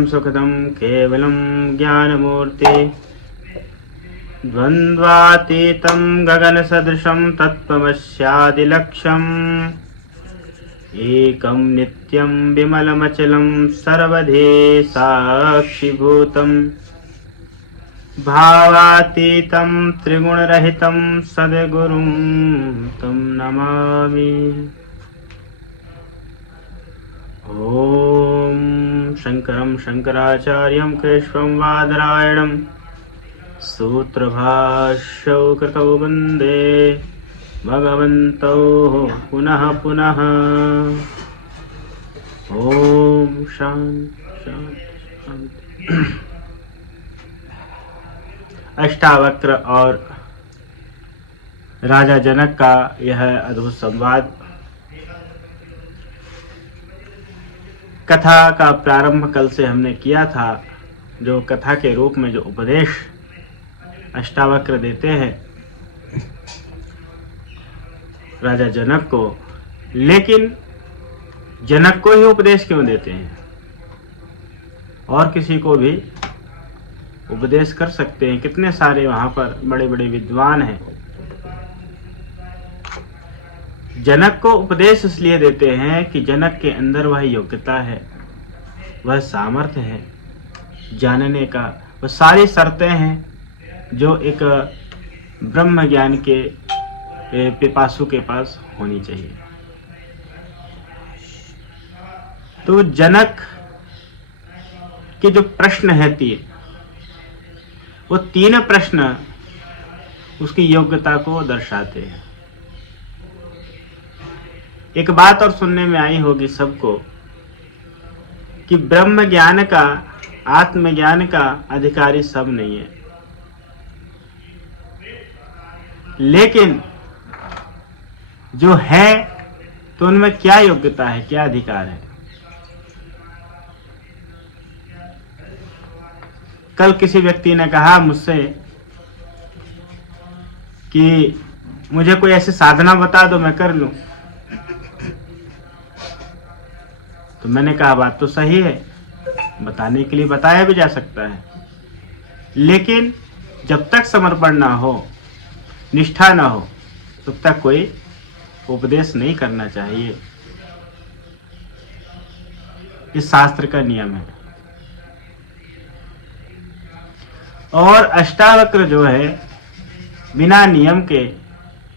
परम सुखदम केवलम ज्ञानमूर्ति द्वन्द्वातीतं गगन सदृशं तत्त्वमस्यादिलक्ष्यम् एकं नित्यं विमलमचलं सर्वधि साक्षिभूतं भावातीतं त्रिगुणरहितं सद्गुरुं तं नमामि। ॐ शङ्करं शङ्कराचार्यं केशवं बादरायणं सूत्रभाष्यौ कृतौ वन्दे भगवन्तौ पुनः पुनः। ॐ शान्ति शान्ति। अष्टावक्र और राजा जनक का यह अद्भुत संवाद। कथा का प्रारंभ कल से हमने किया था। जो कथा के रूप में जो उपदेश अष्टावक्र देते हैं राजा जनक को, लेकिन जनक को ही उपदेश क्यों देते हैं? और किसी को भी उपदेश कर सकते हैं। कितने सारे वहां पर बड़े बड़े विद्वान हैं। जनक को उपदेश इसलिए देते हैं कि जनक के अंदर वह योग्यता है, वह सामर्थ्य है जानने का, वह सारी शर्तें हैं जो एक ब्रह्म ज्ञान के पिपासु के पास होनी चाहिए। तो जनक के जो प्रश्न है तीन, वो तीन प्रश्न उसकी योग्यता को दर्शाते हैं। एक बात और सुनने में आई होगी सबको कि ब्रह्म ज्ञान का, आत्मज्ञान का अधिकारी सब नहीं है, लेकिन जो है तो उनमें क्या योग्यता है, क्या अधिकार है। कल किसी व्यक्ति ने कहा मुझसे कि मुझे कोई ऐसी साधना बता दो मैं कर लूं। तो मैंने कहा बात तो सही है, बताने के लिए बताया भी जा सकता है, लेकिन जब तक समर्पण ना हो, निष्ठा ना हो, तब तक कोई उपदेश नहीं करना चाहिए। इस शास्त्र का नियम है। और अष्टावक्र जो है बिना नियम के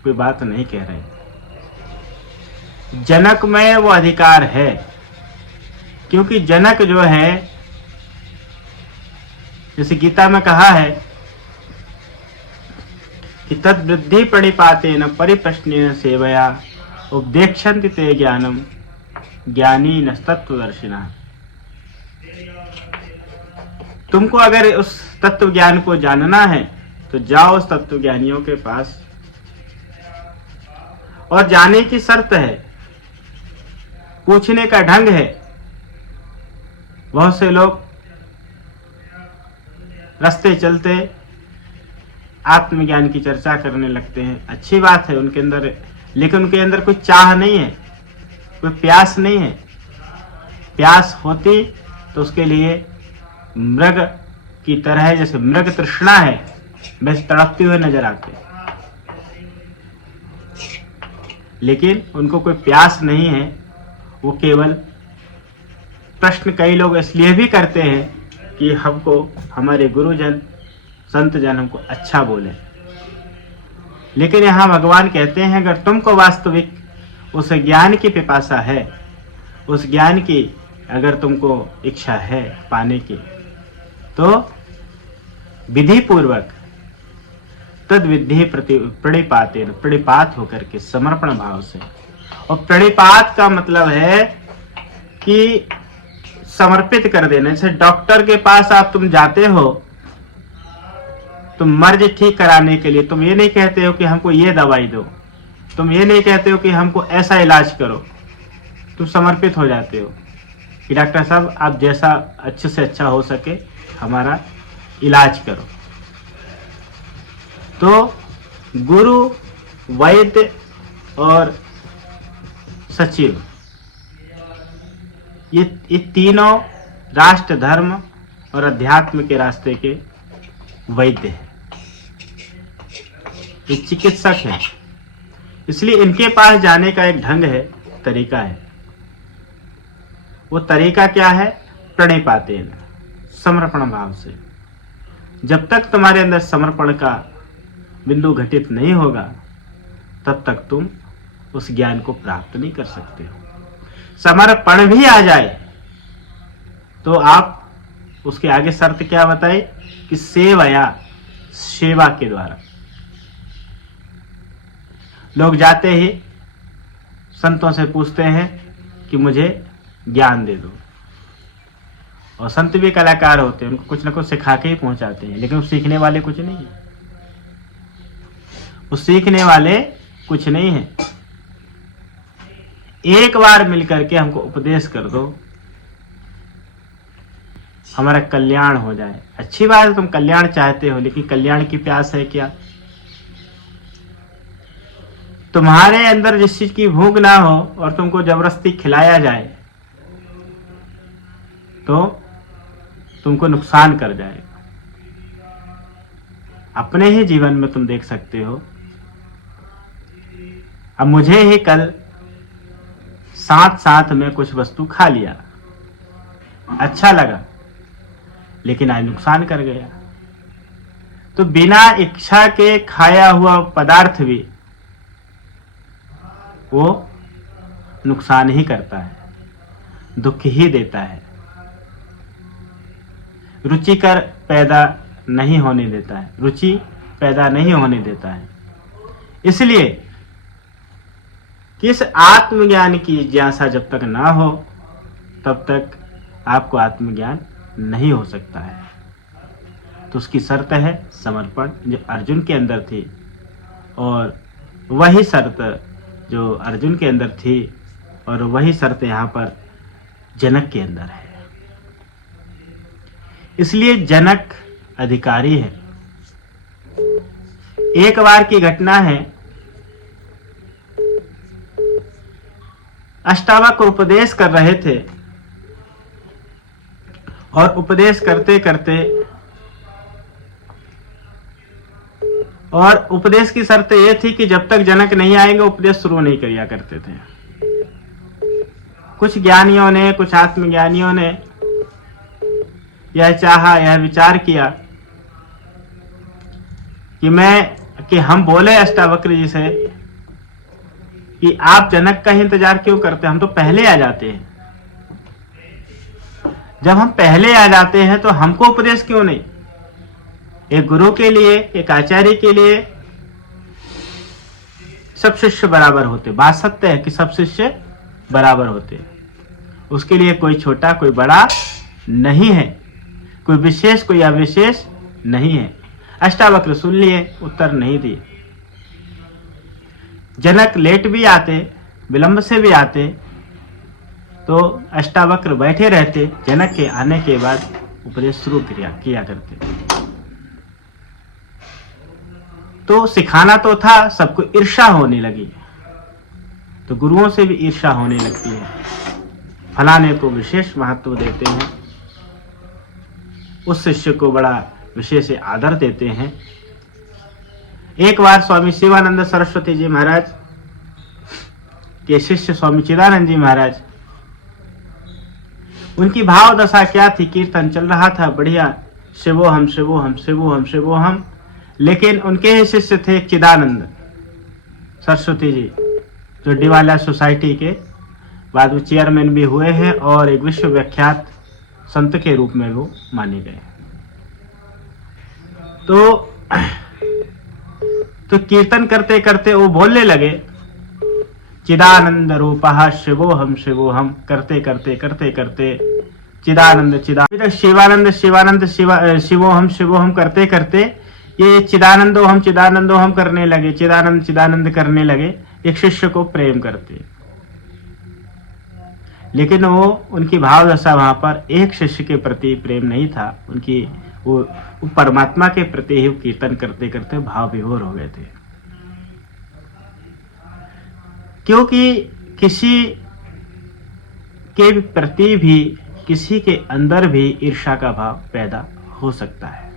कोई बात नहीं कह रहे। जनक में वो अधिकार है, क्योंकि जनक जो है, जैसे गीता में कहा है कि तद्वृद्धि प्रणिपातेन परिप्रश्नेन सेवया उपदेक्षन्ति ते ज्ञानम ज्ञानीन तत्त्वदर्शिनः। तुमको अगर उस तत्व ज्ञान को जानना है तो जाओ उस तत्व ज्ञानियों के पास। और जाने की शर्त है, पूछने का ढंग है। बहुत से लोग रास्ते चलते आत्मज्ञान की चर्चा करने लगते हैं। अच्छी बात है उनके अंदर, लेकिन उनके अंदर कोई चाह नहीं है, कोई प्यास नहीं है। प्यास होती तो उसके लिए मृग की तरह, जैसे मृग तृष्णा है, वैसे तड़पते हुए नजर आते, लेकिन उनको कोई प्यास नहीं है। वो केवल प्रश्न कई लोग इसलिए भी करते हैं कि हमको हमारे गुरुजन संत जन हमको अच्छा बोले, लेकिन यहाँ भगवान कहते हैं अगर तुमको वास्तविक उस ज्ञान की पिपासा है, उस ज्ञान की अगर तुमको इच्छा है पाने की, तो विधि पूर्वक तद विधि प्रणिपातेन, प्रणिपात होकर के समर्पण भाव से। और प्रणिपात का मतलब है कि समर्पित कर देना। जैसे डॉक्टर के पास आप तुम जाते हो, तुम मर्ज ठीक कराने के लिए, तुम ये नहीं कहते हो कि हमको ये दवाई दो, तुम ये नहीं कहते हो कि हमको ऐसा इलाज करो, तुम समर्पित हो जाते हो कि डॉक्टर साहब आप जैसा अच्छे से अच्छा हो सके हमारा इलाज करो। तो गुरु, वैद्य और सचिव, ये तीनों राष्ट्र, धर्म और अध्यात्म के रास्ते के वैद्य हैं, ये चिकित्सक हैं। इसलिए इनके पास जाने का एक ढंग है, तरीका है। वो तरीका क्या है? प्रणिपातेन, समर्पण भाव से। जब तक तुम्हारे अंदर समर्पण का बिंदु घटित नहीं होगा, तब तक तुम उस ज्ञान को प्राप्त नहीं कर सकते हो। समर्पण भी आ जाए तो आप उसके आगे शर्त क्या बताए कि सेवया, सेवा के द्वारा। लोग जाते ही संतों से पूछते हैं कि मुझे ज्ञान दे दो, और संत भी कलाकार होते हैं, उनको कुछ ना कुछ सिखा के ही पहुंचाते हैं, लेकिन वो सीखने वाले कुछ नहीं है। वो सीखने वाले कुछ नहीं है। एक बार मिलकर के हमको उपदेश कर दो, हमारा कल्याण हो जाए। अच्छी बात है, तुम कल्याण चाहते हो, लेकिन कल्याण की प्यास है क्या? तुम्हारे अंदर जिस चीज की भूख ना हो और तुमको जबरदस्ती खिलाया जाए तो तुमको नुकसान कर जाएगा। अपने ही जीवन में तुम देख सकते हो। अब मुझे ही कल साथ साथ में कुछ वस्तु खा लिया, अच्छा लगा, लेकिन आज नुकसान कर गया। तो बिना इच्छा के खाया हुआ पदार्थ भी वो नुकसान ही करता है, दुख ही देता है, रुचिकर पैदा नहीं होने देता है, रुचि पैदा नहीं होने देता है। इसलिए किस आत्मज्ञान की जिज्ञासा जब तक ना हो, तब तक आपको आत्मज्ञान नहीं हो सकता है। तो उसकी शर्त है समर्पण, जो अर्जुन के अंदर थी, और वही शर्त जो अर्जुन के अंदर थी और वही शर्त यहाँ पर जनक के अंदर है। इसलिए जनक अधिकारी है। एक बार की घटना है, अष्टावक्र को उपदेश कर रहे थे, और उपदेश करते करते, और उपदेश की शर्त यह थी कि जब तक जनक नहीं आएंगे उपदेश शुरू नहीं किया करते थे। कुछ ज्ञानियों ने, कुछ आत्मज्ञानियों ने यह चाहा, यह विचार किया कि हम बोले अष्टावक्र जी से कि आप जनक का ही इंतजार क्यों करते हैं, हम तो पहले आ जाते हैं। जब हम पहले आ जाते हैं तो हमको उपदेश क्यों नहीं? एक गुरु के लिए, एक आचार्य के लिए सब शिष्य बराबर होते। बात सत्य है कि सब शिष्य बराबर होते। उसके लिए कोई छोटा कोई बड़ा नहीं है, कोई विशेष कोई अविशेष नहीं है। अष्टावक्र सुन लिए, उत्तर नहीं दिए। जनक लेट भी आते, विलंब से भी आते, तो अष्टावक्र बैठे रहते, जनक के आने के बाद उपदेश शुरू किया करते। तो सिखाना तो था, सबको ईर्ष्या होने लगी। तो गुरुओं से भी ईर्ष्या होने लगती है, फलाने को विशेष महत्व देते हैं, उस शिष्य को बड़ा विशेष आदर देते हैं। एक बार स्वामी शिवानंद सरस्वती जी महाराज के शिष्य स्वामी चिदानंद जी महाराज, उनकी भाव दशा क्या थी? कीर्तन चल रहा था बढ़िया, शिवोहम शिवोहम शिवोहम शिवोहम, लेकिन उनके ही शिष्य थे चिदानंद सरस्वती जी, जो डिवाला सोसाइटी के बाद में चेयरमैन भी हुए हैं और एक विश्व विख्यात संत के रूप में वो माने गए। तो कीर्तन करते करते वो बोलने लगे, चिदानंद रूपः शिवोहम शिवोहम, करते करते करते करते चिदानंद चिदानंद शिवानंद शिवानंद शिवोहम शिवोहम करते करते ये चिदानंदोहम करने लगे, चिदानंद चिदानंद करने लगे, एक शिष्य को प्रेम करते। लेकिन वो उनकी भाव दशा वहां पर एक शिष्य के प्रति प्रेम नहीं था, उनकी वो परमात्मा के प्रति ही कीर्तन करते करते भाव विभोर हो गए थे। क्योंकि किसी के प्रति भी किसी के अंदर भी ईर्ष्या का भाव पैदा हो सकता है।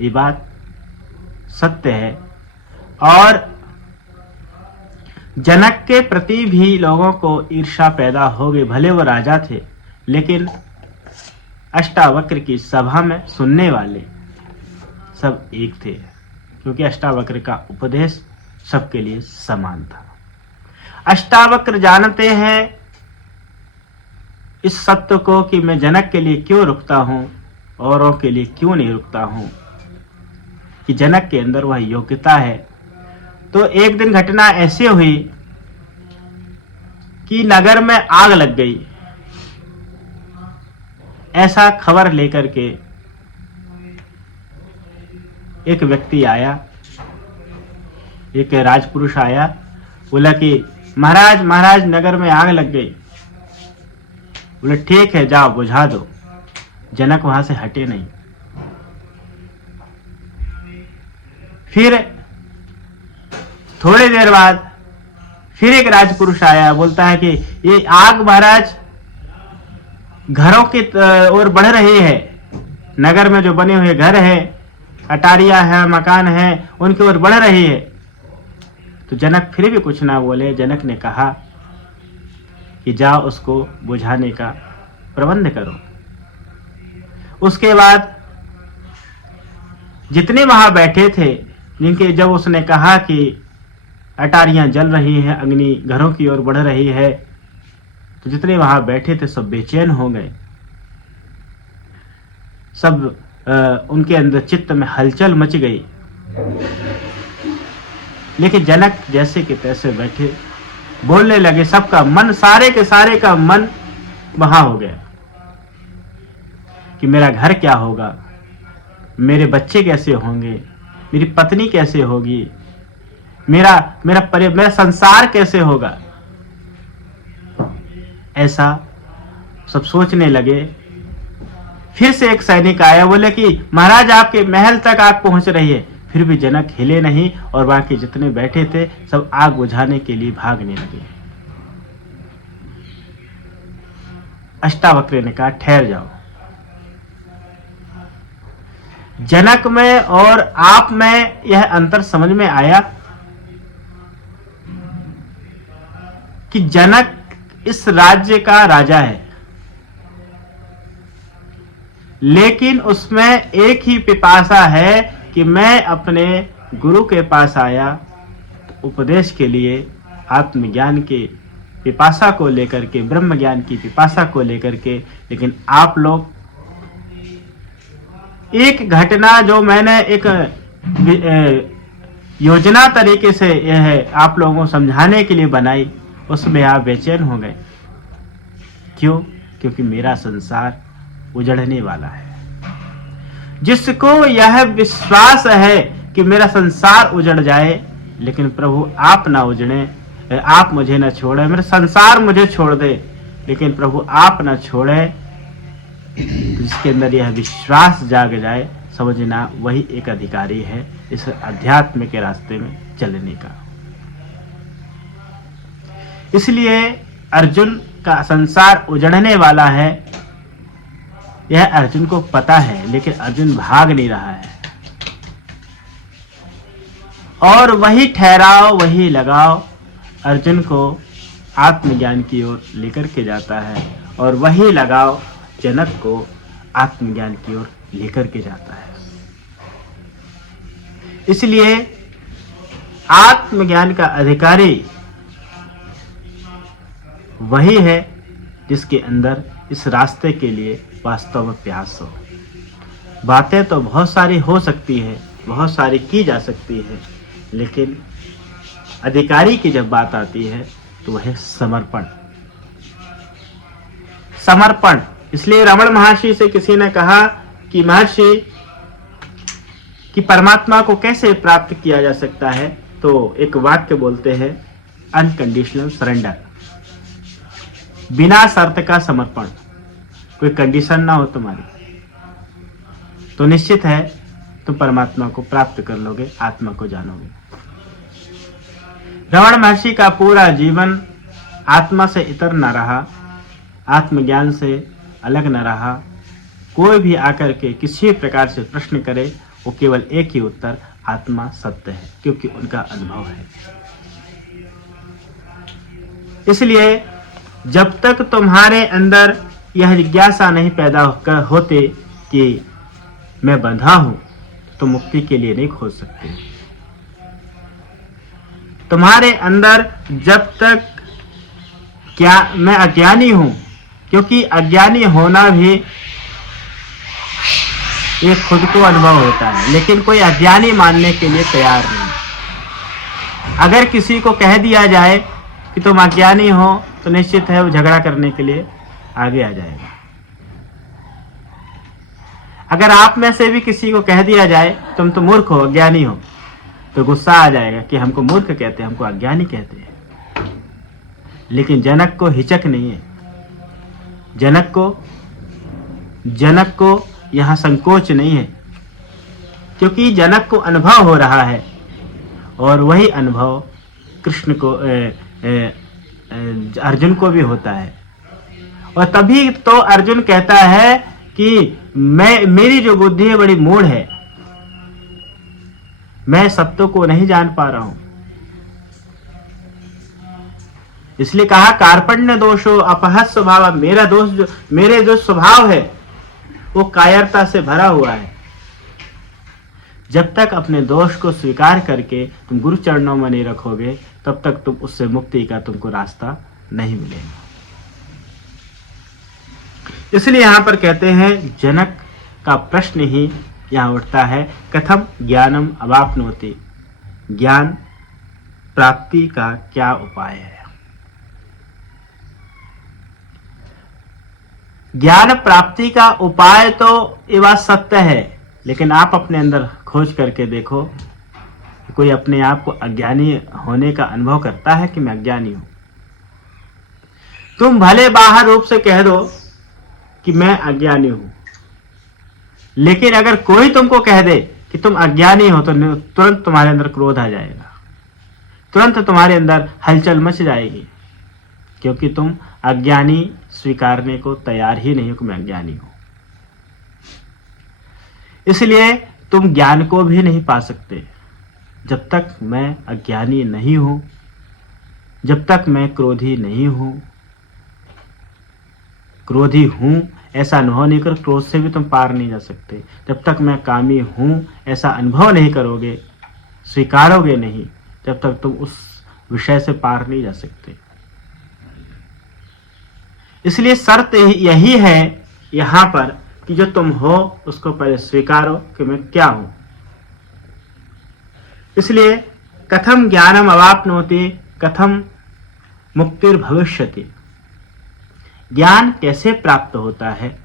ये बात सत्य है। और जनक के प्रति भी लोगों को ईर्ष्या पैदा हो गई। भले वो राजा थे, लेकिन अष्टावक्र की सभा में सुनने वाले सब एक थे, क्योंकि अष्टावक्र का उपदेश सबके लिए समान था। अष्टावक्र जानते हैं इस सत्य को कि मैं जनक के लिए क्यों रुकता हूं, औरों के लिए क्यों नहीं रुकता हूं, कि जनक के अंदर वह योग्यता है। तो एक दिन घटना ऐसी हुई कि नगर में आग लग गई। ऐसा खबर लेकर के एक व्यक्ति आया, एक राजपुरुष आया, बोला कि महाराज महाराज नगर में आग लग गई। बोले ठीक है, जाओ बुझा दो। जनक वहां से हटे नहीं। फिर थोड़ी देर बाद फिर एक राजपुरुष आया, बोलता है कि ये आग महाराज घरों की ओर बढ़ रही है। नगर में जो बने हुए घर है, अटारियां है, मकान है, उनकी ओर बढ़ रही है। तो जनक फिर भी कुछ ना बोले। जनक ने कहा कि जाओ उसको बुझाने का प्रबंध करो। उसके बाद जितने वहां बैठे थे, जिनके जब उसने कहा कि अटारियां जल रही हैं, अग्नि घरों की ओर बढ़ रही है, तो जितने वहां बैठे थे सब बेचैन हो गए। सब उनके अंदर चित्त में हलचल मच गई। लेकिन जनक जैसे के तैसे बैठे, बोलने लगे। सबका मन, सारे के सारे का मन वहां हो गया कि मेरा घर क्या होगा, मेरे बच्चे कैसे होंगे, मेरी पत्नी कैसे होगी, मेरा संसार कैसे होगा। ऐसा सब सोचने लगे। फिर से एक सैनिक आया, बोले कि महाराज आपके महल तक आग पहुंच रही है। फिर भी जनक हिले नहीं और बाकी जितने बैठे थे सब आग बुझाने के लिए भागने लगे। अष्टावक्र ने कहा ठहर जाओ। जनक में और आप में यह अंतर समझ में आया कि जनक इस राज्य का राजा है, लेकिन उसमें एक ही पिपासा है कि मैं अपने गुरु के पास आया उपदेश के लिए, आत्मज्ञान के पिपासा को लेकर के, ब्रह्म ज्ञान की पिपासा को लेकर के। लेकिन आप लोग एक घटना जो मैंने एक योजना तरीके से यह आप लोगों को समझाने के लिए बनाई, उसमें आप बेचैन हो गए। क्यों? क्योंकि मेरा संसार उजड़ने वाला है। जिसको यह विश्वास है कि मेरा संसार उजड़ जाए, लेकिन प्रभु आप ना उजड़े, आप मुझे न छोड़े, मेरा संसार मुझे छोड़ दे, लेकिन प्रभु आप न छोड़े, जिसके अंदर यह विश्वास जाग जाए, समझना वही एक अधिकारी है इस अध्यात्म के रास्ते में चलने का। इसलिए अर्जुन का संसार उजड़ने वाला है, यह अर्जुन को पता है, लेकिन अर्जुन भाग नहीं रहा है। और वही ठहराव, वही लगाव अर्जुन को आत्मज्ञान की ओर लेकर के जाता है, और वही लगाव जनक को आत्मज्ञान की ओर लेकर के जाता है। इसलिए आत्मज्ञान का अधिकारी वही है जिसके अंदर इस रास्ते के लिए वास्तव में प्यास हो। बातें तो बहुत सारी हो सकती है, बहुत सारी की जा सकती है, लेकिन अधिकारी की जब बात आती है तो वह है समर्पण। समर्पण। इसलिए रमण महर्षि से किसी ने कहा कि महर्षि कि परमात्मा को कैसे प्राप्त किया जा सकता है, तो एक वाक्य बोलते हैं, अनकंडीशनल सरेंडर, बिना शर्त का समर्पण। कोई कंडीशन ना हो तुम्हारी, तो निश्चित है तुम परमात्मा को प्राप्त कर लोगे, आत्मा को जानोगे। रमण महर्षि का पूरा जीवन आत्मा से इतर न रहा, आत्मज्ञान से अलग न रहा। कोई भी आकर के किसी प्रकार से प्रश्न करे, वो केवल एक ही उत्तर, आत्मा सत्य है, क्योंकि उनका अनुभव है। इसलिए जब तक तुम्हारे अंदर यह जिज्ञासा नहीं पैदा होते कि मैं बंधा हूं, तो मुक्ति के लिए नहीं खोज सकते। तुम्हारे अंदर जब तक क्या मैं अज्ञानी हूं, क्योंकि अज्ञानी होना भी एक खुद को अनुभव होता है, लेकिन कोई अज्ञानी मानने के लिए तैयार नहीं। अगर किसी को कह दिया जाए कि तुम अज्ञानी हो, तो निश्चित है वो झगड़ा करने के लिए आगे आ जाएगा। अगर आप में से भी किसी को कह दिया जाए तुम तो मूर्ख हो, अज्ञानी हो, तो गुस्सा आ जाएगा कि हमको मूर्ख कहते हैं, हमको अज्ञानी कहते हैं। लेकिन जनक को हिचक नहीं है। जनक को यहां संकोच नहीं है, क्योंकि जनक को अनुभव हो रहा है, और वही अनुभव कृष्ण को अर्जुन को भी होता है। और तभी तो अर्जुन कहता है कि मेरी जो बुद्धि है बड़ी मूढ़ है, मैं सत्य को नहीं जान पा रहा हूं। इसलिए कहा कार्पण्य दोषो अपहत स्वभाव, मेरे जो स्वभाव है वो कायरता से भरा हुआ है। जब तक अपने दोष को स्वीकार करके तुम गुरु चरणों में नहीं रखोगे, तब तक तुम उससे मुक्ति का तुमको रास्ता नहीं मिलेगा। इसलिए यहां पर कहते हैं जनक का प्रश्न ही यहां उठता है, कथम ज्ञानम अवाप्नोति, ज्ञान प्राप्ति का क्या उपाय है। ज्ञान प्राप्ति का उपाय तो ये बात सत्य है, लेकिन आप अपने अंदर खोज करके देखो, कोई अपने आप को अज्ञानी होने का अनुभव करता है कि मैं अज्ञानी हूं। तुम भले बाहर रूप से कह दो कि मैं अज्ञानी हूं, लेकिन अगर कोई तुमको कह दे कि तुम अज्ञानी हो, तो तुरंत तुम्हारे अंदर क्रोध आ जाएगा, तुरंत तुम्हारे अंदर हलचल मच जाएगी, क्योंकि तुम अज्ञानी स्वीकारने को तैयार ही नहीं हो कि मैं अज्ञानी हूं। इसलिए तुम ज्ञान को भी नहीं पा सकते जब तक मैं अज्ञानी नहीं हूं, जब तक मैं क्रोधी नहीं हूं। क्रोधी हूं ऐसा अनुभव नहीं कर, क्रोध से भी तुम पार नहीं जा सकते। जब तक मैं कामी हूं ऐसा अनुभव नहीं करोगे, स्वीकारोगे नहीं, जब तक तुम उस विषय से पार नहीं जा सकते। इसलिए शर्त यही है यहां पर कि जो तुम हो उसको पहले स्वीकारो कि मैं क्या हूं। इसलिए कथम ज्ञानम अवाप्नोति कथम मुक्तिर्भविष्यति, ज्ञान कैसे प्राप्त होता है,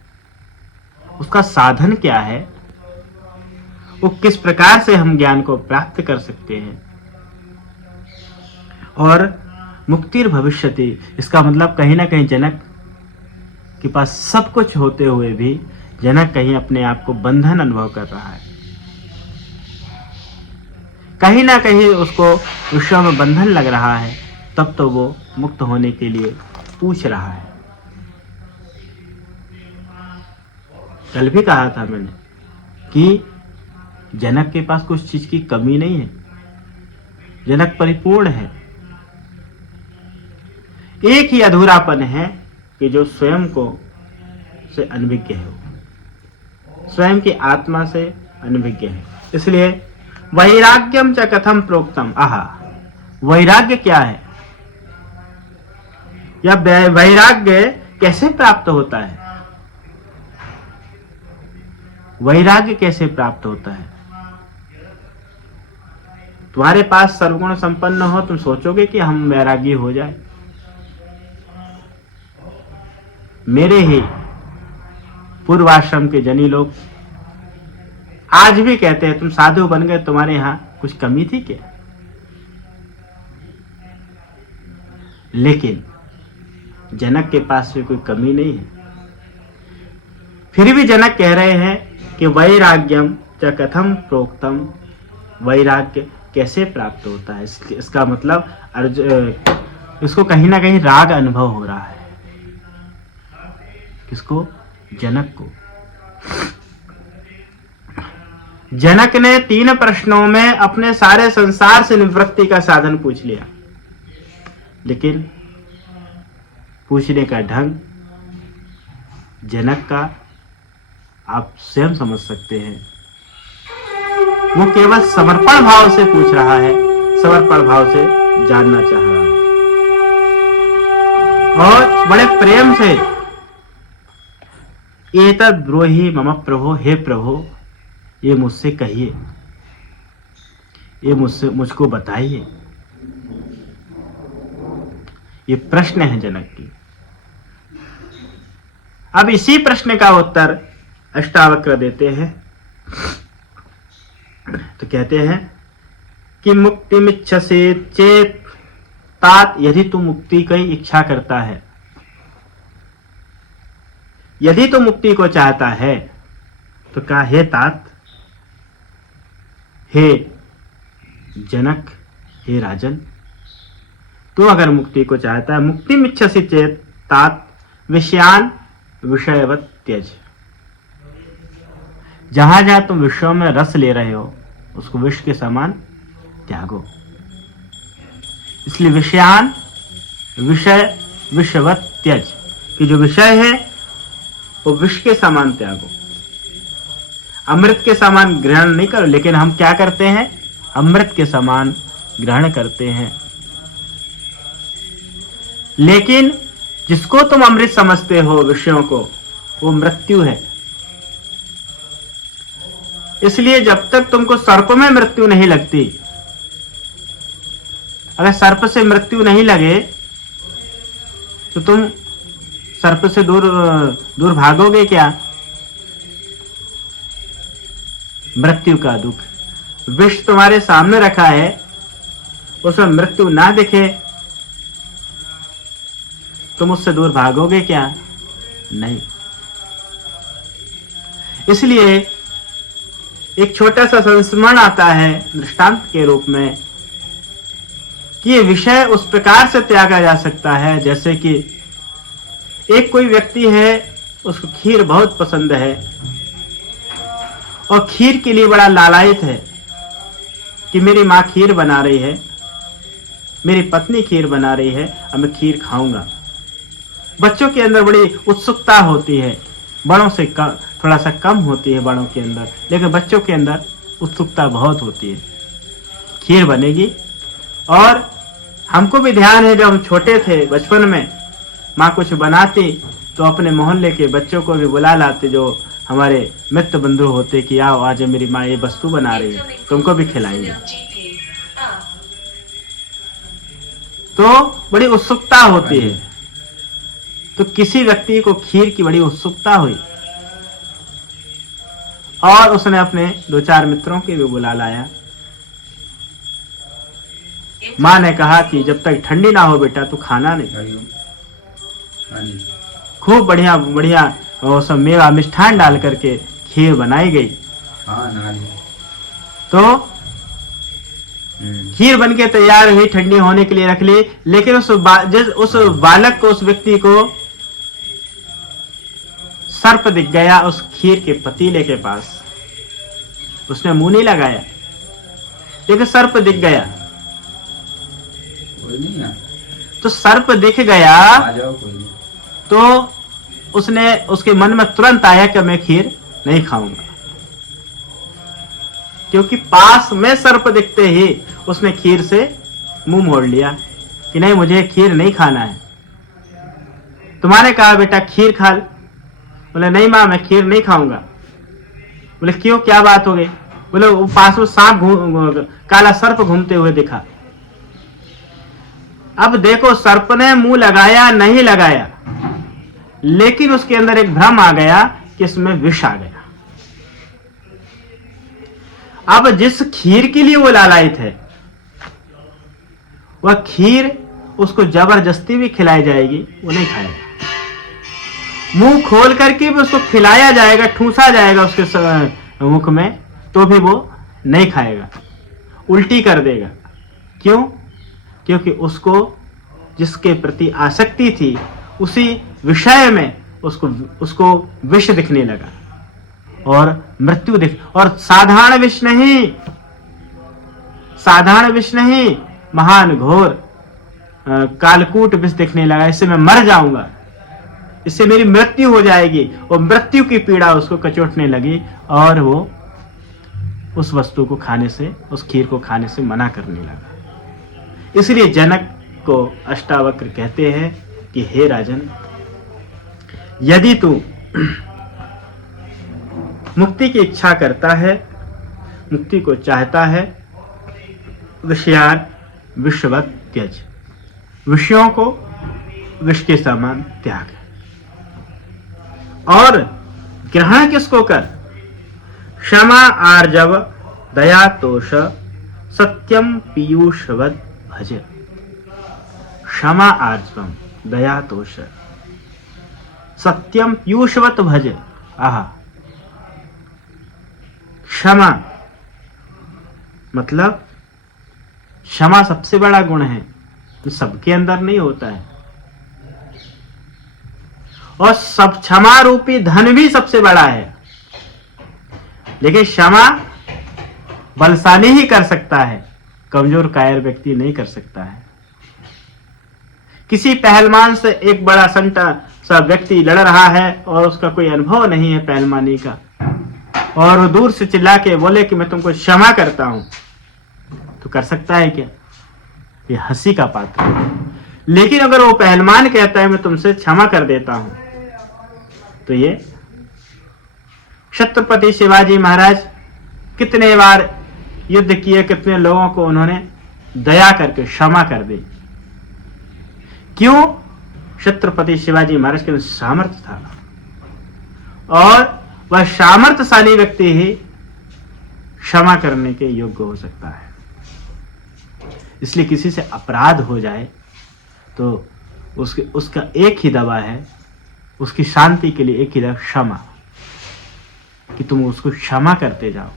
उसका साधन क्या है, वो किस प्रकार से हम ज्ञान को प्राप्त कर सकते हैं। और मुक्तिर्भविष्यति, इसका मतलब कहीं ना कहीं जनक के पास सब कुछ होते हुए भी जनक कहीं अपने आप को बंधन अनुभव कर रहा है, कहीं ना कहीं उसको विश्व में बंधन लग रहा है, तब तो वो मुक्त होने के लिए पूछ रहा है। कल भी कहा था मैंने कि जनक के पास कुछ चीज की कमी नहीं है, जनक परिपूर्ण है। एक ही अधूरापन है कि जो स्वयं को से अनभिज्ञ है, स्वयं की आत्मा से अनभिज्ञ है। इसलिए वैराग्यम च कथम प्रोक्तम, आहा, वैराग्य क्या है, या वैराग्य कैसे प्राप्त होता है, वैराग्य कैसे प्राप्त होता है। तुम्हारे पास सर्वगुण संपन्न हो, तुम सोचोगे कि हम वैरागी हो जाए। मेरे ही पूर्वाश्रम के जनी लोग आज भी कहते हैं तुम साधु बन गए, तुम्हारे यहां कुछ कमी थी क्या। लेकिन जनक के पास भी कोई कमी नहीं है, फिर भी जनक कह रहे हैं कि वैराग्यम च कथम प्रोक्तम, वैराग्य कैसे प्राप्त होता है। इसका मतलब इसको कहीं ना कहीं राग अनुभव हो रहा है। किसको? जनक को। जनक ने 3 प्रश्नों में अपने सारे संसार से निवृत्ति का साधन पूछ लिया, लेकिन पूछने का ढंग जनक का आप स्वयं समझ सकते हैं। वो केवल समर्पण भाव से पूछ रहा है, समर्पण भाव से जानना चाह रहा है और बड़े प्रेम से, एतद् ब्रूहि मम प्रभो, हे प्रभु ये मुझसे कहिए, ये मुझको बताइए। ये प्रश्न है जनक की। अब इसी प्रश्न का उत्तर अष्टावक्र देते हैं। तो कहते हैं कि मुक्तिमिच्छसे चेत तात, यदि तू मुक्ति की इच्छा करता है, यदि तू मुक्ति को चाहता है, तो कहा हे तात, हे जनक, हे राजन, तू अगर मुक्ति को चाहता है, मुक्तिमिच्छसि चेत तात विषयान विषयवत त्यज। जहां जहां तुम विषयों में रस ले रहे हो उसको विष के समान त्यागो। इसलिए विषयान विषय विषवत त्यज, कि जो विषय है वो विष के समान त्यागो। अमृत के समान ग्रहण नहीं करो, लेकिन हम क्या करते हैं? अमृत के समान ग्रहण करते हैं। लेकिन जिसको तुम अमृत समझते हो विषयों को, वो मृत्यु है। इसलिए जब तक तुमको सर्प में मृत्यु नहीं लगती, अगर सर्प से मृत्यु नहीं लगे तो तुम सर्प से दूर भागोगे क्या? मृत्यु का दुख, विष तुम्हारे सामने रखा है, उसमें मृत्यु ना दिखे, तुम उससे दूर भागोगे क्या? नहीं। इसलिए एक छोटा सा संस्मरण आता है दृष्टांत के रूप में कि ये विषय उस प्रकार से त्यागा जा सकता है जैसे कि एक कोई व्यक्ति है, उसको खीर बहुत पसंद है और खीर के लिए बड़ा लालायित है कि मेरी माँ खीर बना रही है, मेरी पत्नी खीर बना रही है और मैं खीर खाऊंगा। बच्चों के अंदर बड़ी उत्सुकता होती है, बड़ों से थोड़ा सा कम होती है बड़ों के अंदर, लेकिन बच्चों के अंदर उत्सुकता बहुत होती है। खीर बनेगी। और हमको भी ध्यान है, जब हम छोटे थे बचपन में, माँ कुछ बनाती तो अपने मोहल्ले के बच्चों को भी बुला लाते, जो हमारे मित्र बंधु होते, कि आओ आज मेरी माँ ये वस्तु बना रही है, तुमको भी खिलाएंगे। तो बड़ी उत्सुकता होती है। तो किसी व्यक्ति को खीर की बड़ी उत्सुकता हुई और उसने अपने 2-4 मित्रों के भी बुला लाया। माँ ने कहा कि जब तक ठंडी ना हो बेटा तो खाना नहीं। खूब बढ़िया बढ़िया सब मेवा मिष्ठान डाल करके खीर बनाई गई। तो खीर बनके तैयार हुई, ठंडी होने के लिए रख ली। लेकिन उस बालक को, उस व्यक्ति को सर्प दिख गया उस खीर के पतीले के पास। उसने मुंह नहीं लगाया, लेकिन सर्प दिख गया। तो सर्प दिख गया तो उसके मन में तुरंत आया कि मैं खीर नहीं खाऊंगा, क्योंकि पास में सर्प दिखते ही उसने खीर से मुंह मोड़ लिया कि नहीं, मुझे खीर नहीं खाना है। तुम्हारे कहा बेटा खीर खा। बोले नहीं माँ, मैं खीर नहीं खाऊंगा। बोले क्यों, क्या बात हो गई? बोले वो पास में सांप, काला सर्प घूमते हुए दिखा। अब देखो, सर्प ने मुंह लगाया नहीं लगाया, लेकिन उसके अंदर एक भ्रम आ गया कि इसमें विष आ गया। अब जिस खीर के लिए वो लालायित है, वह खीर उसको जबरदस्ती भी खिलाई जाएगी, वो नहीं खाएगा। मुंह खोल करके भी उसको खिलाया जाएगा, ठूसा जाएगा उसके मुख में, तो भी वो नहीं खाएगा, उल्टी कर देगा। क्यों? क्योंकि उसको जिसके प्रति आसक्ति थी, उसी विषय में उसको विष दिखने लगा और मृत्यु और साधारण विष नहीं, महान घोर कालकूट विष दिखने लगा। इससे मैं मर जाऊंगा, इससे मेरी मृत्यु हो जाएगी। और मृत्यु की पीड़ा उसको कचोटने लगी और वो उस वस्तु को खाने से, उस खीर को खाने से मना करने लगा। इसलिए जनक को अष्टावक्र कहते हैं कि हे राजन, यदि तू मुक्ति की इच्छा करता है, मुक्ति को चाहता है, विषयान विषवत त्यज, विषयों को विष के समान त्याग, और ग्रहण किसको कर? क्षमा आर्जव दया तोष सत्यम पीयूषवत भज। क्षमा आर्जवम दया तोष सत्यम पीयूषवत भज। आहा, क्षमा मतलब क्षमा सबसे बड़ा गुण है, जो सबके अंदर नहीं होता है। और सब क्षमा रूपी धन भी सबसे बड़ा है, लेकिन क्षमा बलशाली ही कर सकता है, कमजोर कायर व्यक्ति नहीं कर सकता है। किसी पहलवान से एक बड़ा संटा सा व्यक्ति लड़ रहा है और उसका कोई अनुभव नहीं है पहलवानी का, और वो दूर से चिल्ला के बोले कि मैं तुमको क्षमा करता हूं, तो कर सकता है क्या? ये हंसी का पात्र है। लेकिन अगर वो पहलवान कहता है मैं तुमसे क्षमा कर देता हूं, तो ये छत्रपति शिवाजी महाराज कितने बार युद्ध किए, कितने लोगों को उन्होंने दया करके क्षमा कर दी। क्यों? छत्रपति शिवाजी महाराज के सामर्थ्य था, और वह सामर्थ्यशाली व्यक्ति ही क्षमा करने के योग्य हो सकता है। इसलिए किसी से अपराध हो जाए तो उसका एक ही दवा है, उसकी शांति के लिए एक ही दवा, क्षमा। कि तुम उसको क्षमा करते जाओ,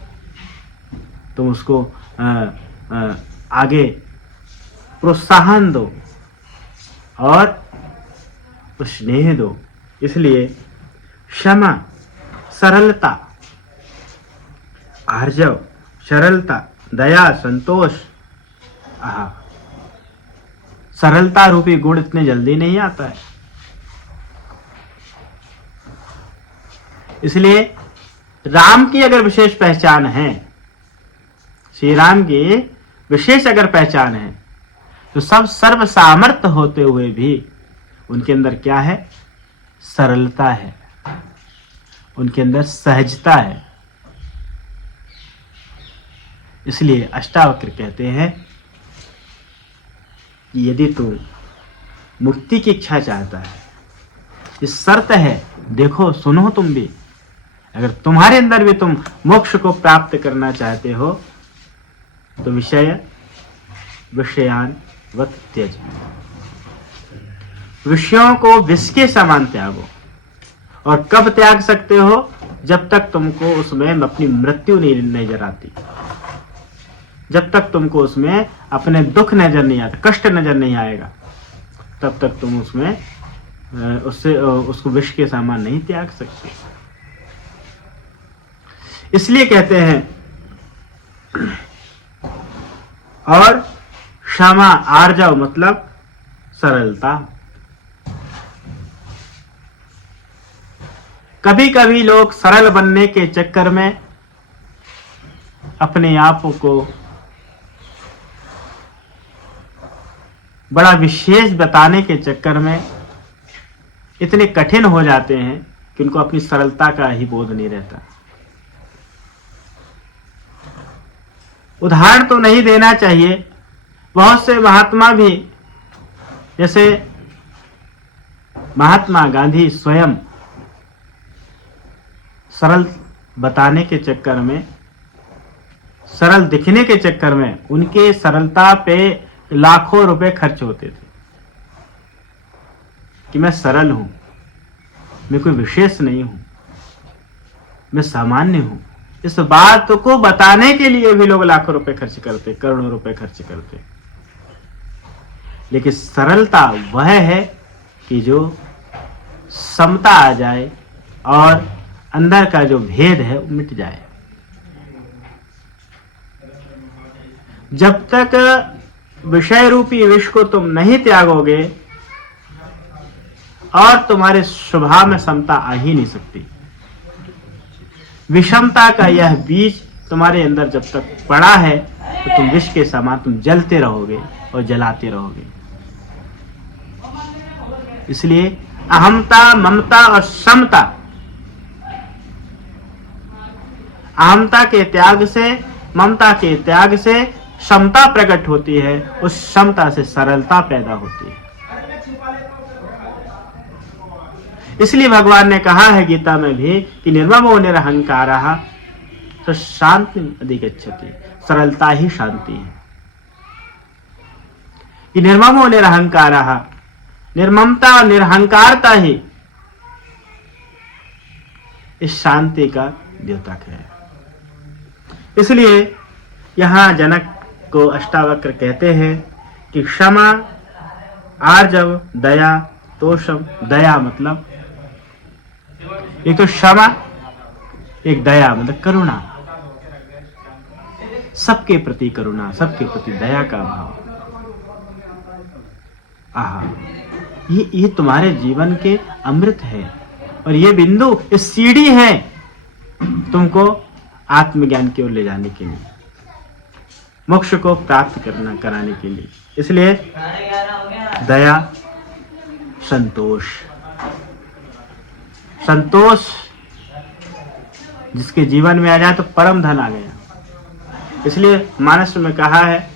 तुम उसको आगे प्रोत्साहन दो और स्नेह दो। इसलिए क्षमा, सरलता, आर्जव, सरलता, दया, संतोष। सरलता रूपी गुण इतने जल्दी नहीं आता है। इसलिए राम की अगर विशेष पहचान है, श्री राम की विशेष अगर पहचान है, तो सब सर्व सामर्थ्य होते हुए भी उनके अंदर क्या है? सरलता है, उनके अंदर सहजता है। इसलिए अष्टावक्र कहते हैं कि यदि तू मुक्ति की इच्छा चाहता है, इस शर्त है, देखो सुनो तुम भी, अगर तुम्हारे अंदर भी तुम मोक्ष को प्राप्त करना चाहते हो, तो विषयान वत त्यज, विषयों को विष के समान त्यागो। और कब त्याग सकते हो? जब तक तुमको उसमें अपनी मृत्यु नहीं नजर आती, जब तक तुमको उसमें अपने दुख नजर नहीं आता, कष्ट नजर नहीं आएगा, तब तक तुम उसको विष के समान नहीं त्याग सकते। इसलिए कहते हैं, और क्षमा आर्जव मतलब सरलता। कभी कभी लोग सरल बनने के चक्कर में अपने आप को बड़ा विशेष बताने के चक्कर में इतने कठिन हो जाते हैं कि उनको अपनी सरलता का ही बोध नहीं रहता। उदाहरण तो नहीं देना चाहिए, बहुत से महात्मा भी, जैसे महात्मा गांधी स्वयं सरल बताने के चक्कर में, सरल दिखने के चक्कर में उनके सरलता पे लाखों रुपए खर्च होते थे कि मैं सरल हूं, मैं कोई विशेष नहीं हूं, मैं सामान्य हूं। इस बात को बताने के लिए भी लोग लाखों रुपए खर्च करते, करोड़ों रुपए खर्च करते। लेकिन सरलता वह है कि जो समता आ जाए और अंदर का जो भेद है वो मिट जाए। जब तक विषय रूपी विष को तुम नहीं त्यागोगे और तुम्हारे स्वभाव में समता आ ही नहीं सकती। विषमता का यह बीज तुम्हारे अंदर जब तक पड़ा है तो तुम विष के समान तुम जलते रहोगे और जलाते रहोगे। इसलिए अहमता, ममता और समता, अहमता के त्याग से, ममता के त्याग से समता प्रकट होती है, उस समता से सरलता पैदा होती है। इसलिए भगवान ने कहा है गीता में भी कि निर्ममो निरहंकारः तो शांति अधिगच्छति, सरलता ही शांति है। कि निर्ममो निरहंकारः, निर्ममता और निरहंकारता ही इस शांति का द्योतक है। इसलिए यहां जनक को अष्टावक्र कहते हैं कि क्षमा, आर्जव, दया, तोषम। दया मतलब एक तो क्षमा, एक दया मतलब करुणा, सबके प्रति करुणा, सबके प्रति दया का भाव। आहा, ये तुम्हारे जीवन के अमृत है और ये बिंदु, ये सीढ़ी है तुमको आत्मज्ञान की ओर ले जाने के लिए, मोक्ष को प्राप्त कराने के लिए। इसलिए दया, संतोष, संतोष जिसके जीवन में आ जाए तो परम धन आ गया। इसलिए मानस में कहा है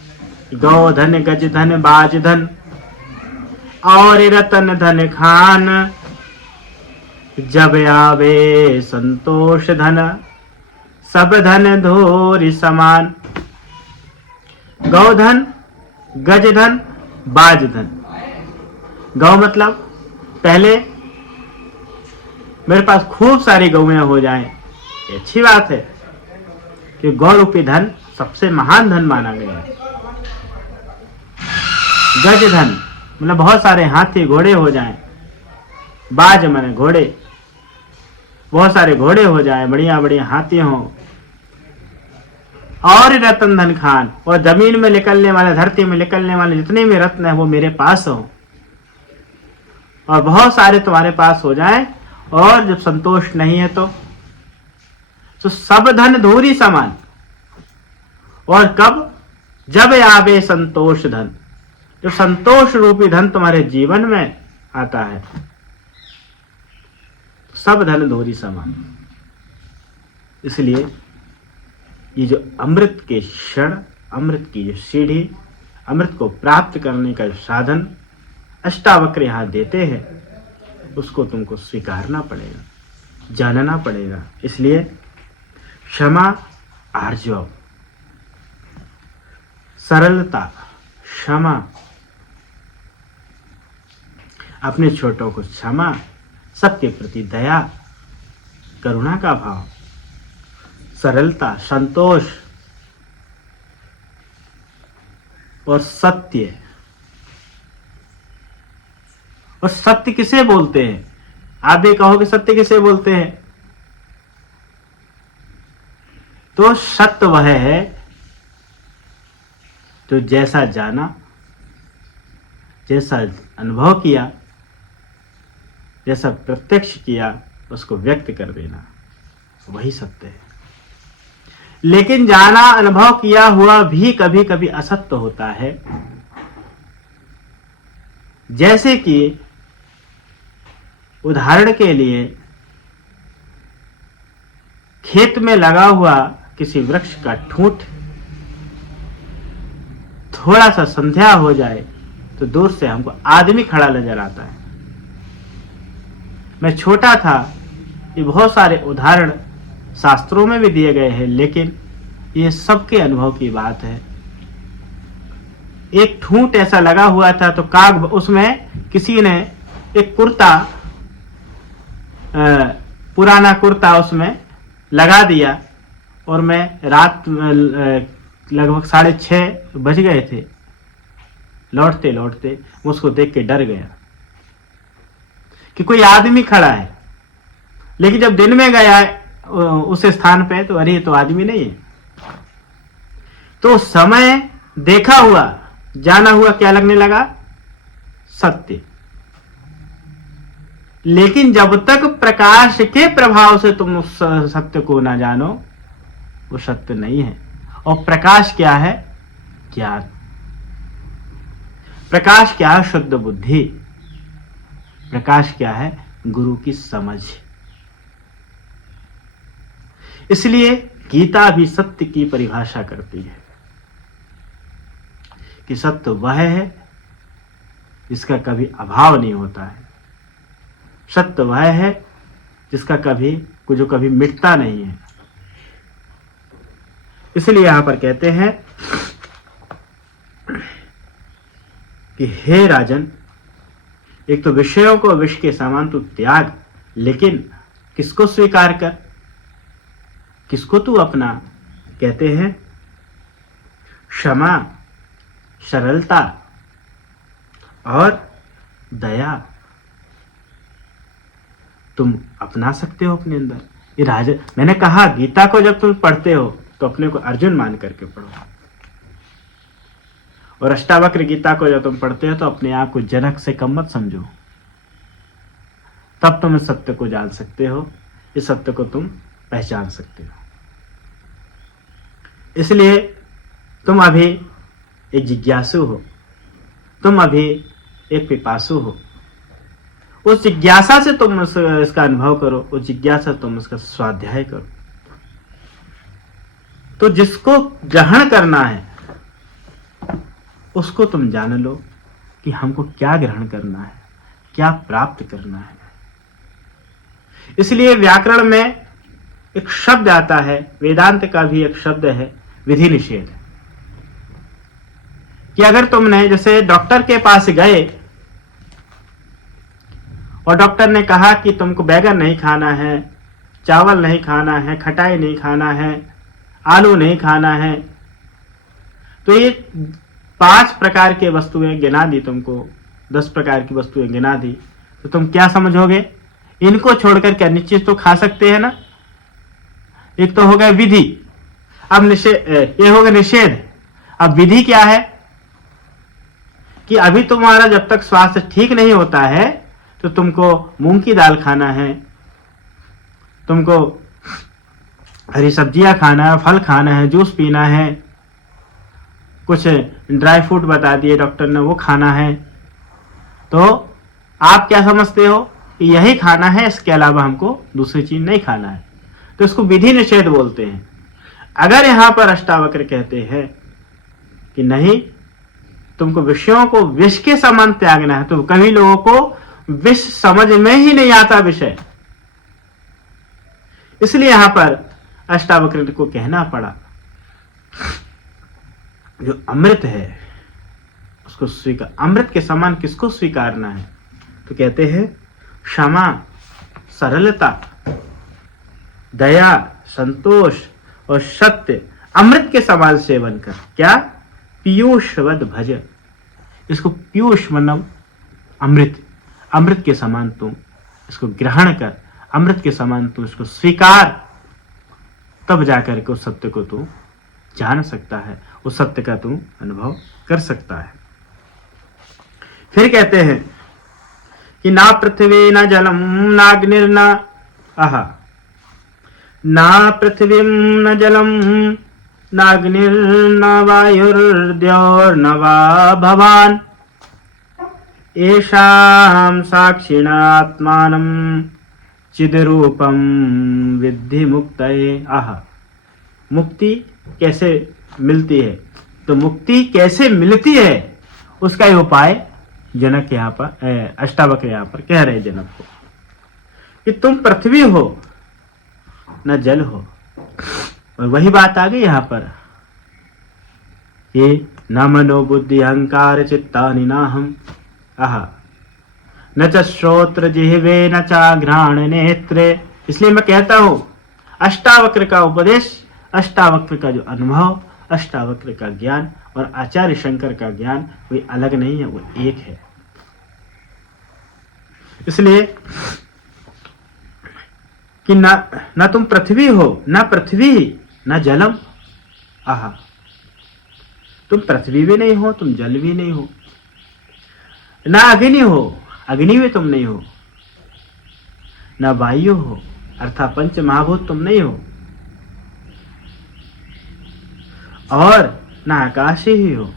गौ धन, गज धन, बाज धन और रतन धन खान, जब आवे संतोष धन, सब धन धोरी समान। गौधन, गजधन, बाजधन। गौ मतलब पहले मेरे पास खूब सारी गौएं हो जाएं, ये अच्छी बात है कि गौ रूपी धन सबसे महान धन माना गया है। गजधन मतलब बहुत सारे हाथी घोड़े हो जाएं। बाज माने घोड़े, बहुत सारे घोड़े हो जाए, बढ़िया बढ़िया हाथी हों। और रतन धन खान, और जमीन में निकलने वाले, धरती में निकलने वाले जितने भी रत्न है वो मेरे पास हो और बहुत सारे तुम्हारे पास हो जाए। और जब संतोष नहीं है तो सब धन धूरी समान। और कब? जब आवे संतोष धन, जो संतोष रूपी धन तुम्हारे जीवन में आता है, सब धन धूरी समान। इसलिए ये जो अमृत के क्षण, अमृत की जो सीढ़ी, अमृत को प्राप्त करने का साधन अष्टावक्र यहाँ देते हैं, उसको तुमको स्वीकारना पड़ेगा, जानना पड़ेगा। इसलिए क्षमा, आर्जव, सरलता, क्षमा, अपने छोटों को क्षमा, सबके प्रति दया, करुणा का भाव, सरलता, संतोष और सत्य। और सत्य किसे बोलते हैं? आप भी कहोगे सत्य किसे बोलते हैं? तो सत्य वह है तो जैसा जाना, जैसा अनुभव किया, जैसा प्रत्यक्ष किया, उसको व्यक्त कर देना, वही सत्य है। लेकिन जाना, अनुभव किया हुआ भी कभी कभी असत्य होता है। जैसे कि उदाहरण के लिए खेत में लगा हुआ किसी वृक्ष का ठूंठ थोड़ा सा संध्या हो जाए तो दूर से हमको आदमी खड़ा नजर आता है। मैं छोटा था, ये बहुत सारे उदाहरण शास्त्रों में भी दिए गए हैं, लेकिन ये सबके अनुभव की बात है। एक ठूंठ ऐसा लगा हुआ था तो काग, उसमें किसी ने एक कुर्ता, पुराना कुर्ता उसमें लगा दिया और मैं रात लगभग 6:30 बज गए थे, लौटते लौटते उसको देख के डर गया कि कोई आदमी खड़ा है, लेकिन जब दिन में गया उस स्थान पे तो अरे ये तो आदमी नहीं है। तो समय देखा हुआ जाना हुआ क्या लगने लगा? सत्य। लेकिन जब तक प्रकाश के प्रभाव से तुम उस सत्य को ना जानो, वो सत्य नहीं है। और प्रकाश क्या है? ज्ञान। प्रकाश क्या है? शुद्ध बुद्धि। प्रकाश क्या है? गुरु की समझ। इसलिए गीता भी सत्य की परिभाषा करती है कि सत्य वह है जिसका कभी अभाव नहीं होता है। सत्य वह है जिसका जो कभी मिटता नहीं है। इसलिए यहां पर कहते हैं कि हे राजन, एक तो विषयों को विष के समान तू त्याग, लेकिन किसको स्वीकार कर, किसको तू अपना? कहते हैं क्षमा, सरलता और दया तुम अपना सकते हो अपने अंदर। ये राजन, मैंने कहा गीता को जब तुम पढ़ते हो तो अपने को अर्जुन मान करके पढ़ो, और अष्टावक्र गीता को जब तुम पढ़ते हो तो अपने आप को जनक से कम मत समझो। तब तुम इस सत्य को जान सकते हो, इस सत्य को तुम पहचान सकते हो। इसलिए तुम अभी एक जिज्ञासु हो, तुम अभी एक पिपासु हो। उस जिज्ञासा से तुम इसका अनुभव करो, उस जिज्ञासा से तुम इसका स्वाध्याय करो। तो जिसको ग्रहण करना है उसको तुम जान लो कि हमको क्या ग्रहण करना है, क्या प्राप्त करना है। इसलिए व्याकरण में एक शब्द आता है, वेदांत का भी एक शब्द है विधि निषेध, कि अगर तुमने जैसे डॉक्टर के पास गए और डॉक्टर ने कहा कि तुमको बैगन नहीं खाना है, चावल नहीं खाना है, खटाई नहीं खाना है, आलू नहीं खाना है, तो ये 5 प्रकार के वस्तुएं गिना दी, तुमको 10 प्रकार की वस्तुएं गिना दी, तो तुम क्या समझोगे? इनको छोड़कर क्या अन्य चीज तो खा सकते हैं ना? एक तो हो गया विधि, अब ये हो गया निषेध। अब विधि क्या है कि अभी तुम्हारा जब तक स्वास्थ्य ठीक नहीं होता है तो तुमको मूंग की दाल खाना है, तुमको हरी सब्जियां खाना है, फल खाना है, जूस पीना है, कुछ ड्राई फ्रूट बता दिए डॉक्टर ने, वो खाना है। तो आप क्या समझते हो कि यही खाना है, इसके अलावा हमको दूसरी चीज नहीं खाना है, तो इसको विधि निषेध बोलते हैं। अगर यहां पर अष्टावक्र कहते हैं कि नहीं, तुमको विषयों को विष के समान त्यागना है, तो कभी लोगों को विष समझ में ही नहीं आता विषय, इसलिए यहां पर अष्टावक्र को कहना पड़ा जो अमृत है उसको स्वीकार। अमृत के समान किसको स्वीकारना है? तो कहते हैं क्षमा, सरलता, दया, संतोष और सत्य अमृत के समान सेवन कर। क्या? पीयूषवद भज। इसको पीयूष मतलब अमृत, अमृत के समान तुम इसको ग्रहण कर, अमृत के समान तुम इसको स्वीकार, तब जाकर के उस सत्य को तू जान सकता है, उस सत्य का तू अनुभव कर सकता है। फिर कहते हैं कि ना पृथ्वी न जलम नाग्निर्न आहा, ना पृथ्वी न जलम नाग्निर्न वायुर्द्योर्न वा भवान येषां साक्षिणात्मानं चिद्रूपम विद्धि मुक्तये। आहा, मुक्ति कैसे मिलती है? तो मुक्ति कैसे मिलती है उसका ये उपाय जनक यहाँ पर, अष्टावक्र यहाँ पर कह रहे जनक को कि तुम पृथ्वी हो न जल हो। और वही बात आ गई यहाँ पर कि न मनो बुद्धि अहंकार चित्तानि नाहम, आहा, न च श्रोत्र जिह्वे न चा घ्राण नेत्रे। इसलिए मैं कहता हूं अष्टावक्र का उपदेश, अष्टावक्र का जो अनुभव, अष्टावक्र का ज्ञान और आचार्य शंकर का ज्ञान कोई अलग नहीं है, वो एक है। इसलिए कि ना तुम पृथ्वी हो, ना पृथ्वी ना जलम। आहा, तुम पृथ्वी भी नहीं हो, तुम जल भी नहीं हो, ना अग्नि हो, अग्नि भी तुम नहीं हो, ना वायु हो अर्थात पंच महाभूत तुम नहीं हो, और ना आकाश ही हो।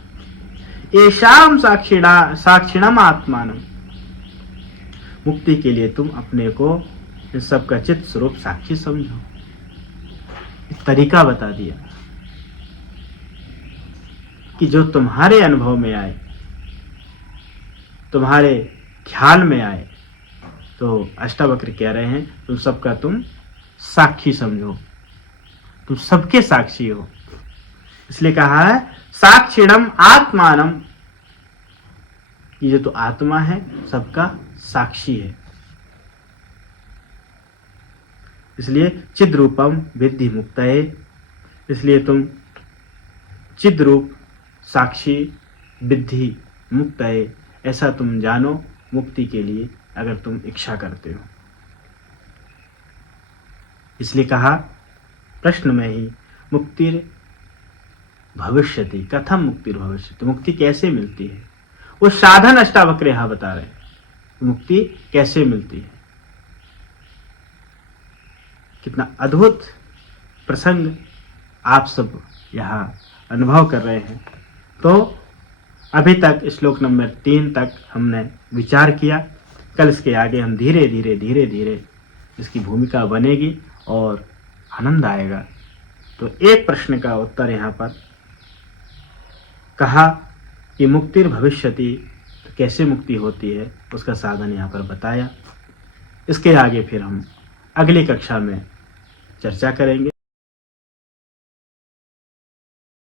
येषाम साक्षिणम आत्मानम, मुक्ति के लिए तुम अपने को इन सबका चित्त स्वरूप साक्षी समझो। इस तरीका बता दिया कि जो तुम्हारे अनुभव में आए, तुम्हारे ख्याल में आए, तो अष्टावक्र कह रहे हैं तुम सबका तुम साक्षी समझो, तुम सबके साक्षी हो। इसलिए कहा है साक्षिणम आत्मानम, ये जो तो आत्मा है सबका साक्षी है। इसलिए चिद रूपम विद्धि मुक्तये, इसलिए तुम चिद रूप साक्षी विद्धि मुक्तये ऐसा तुम जानो मुक्ति के लिए, अगर तुम इच्छा करते हो। इसलिए कहा प्रश्न में ही मुक्तिर भविष्यति, कथम मुक्तिर भविष्यति, मुक्ति कैसे मिलती है, वो साधन अष्टावक्र यहां बता रहे हैं, मुक्ति कैसे मिलती है। कितना अद्भुत प्रसंग आप सब यहाँ अनुभव कर रहे हैं। तो अभी तक श्लोक नंबर 3 तक हमने विचार किया। कल इसके आगे हम धीरे धीरे इसकी भूमिका बनेगी और आनंद आएगा। तो एक प्रश्न का उत्तर यहाँ पर कहा कि मुक्तिर भविष्यति, तो कैसे मुक्ति होती है उसका साधन यहाँ पर बताया। इसके आगे फिर हम अगली कक्षा में चर्चा करेंगे।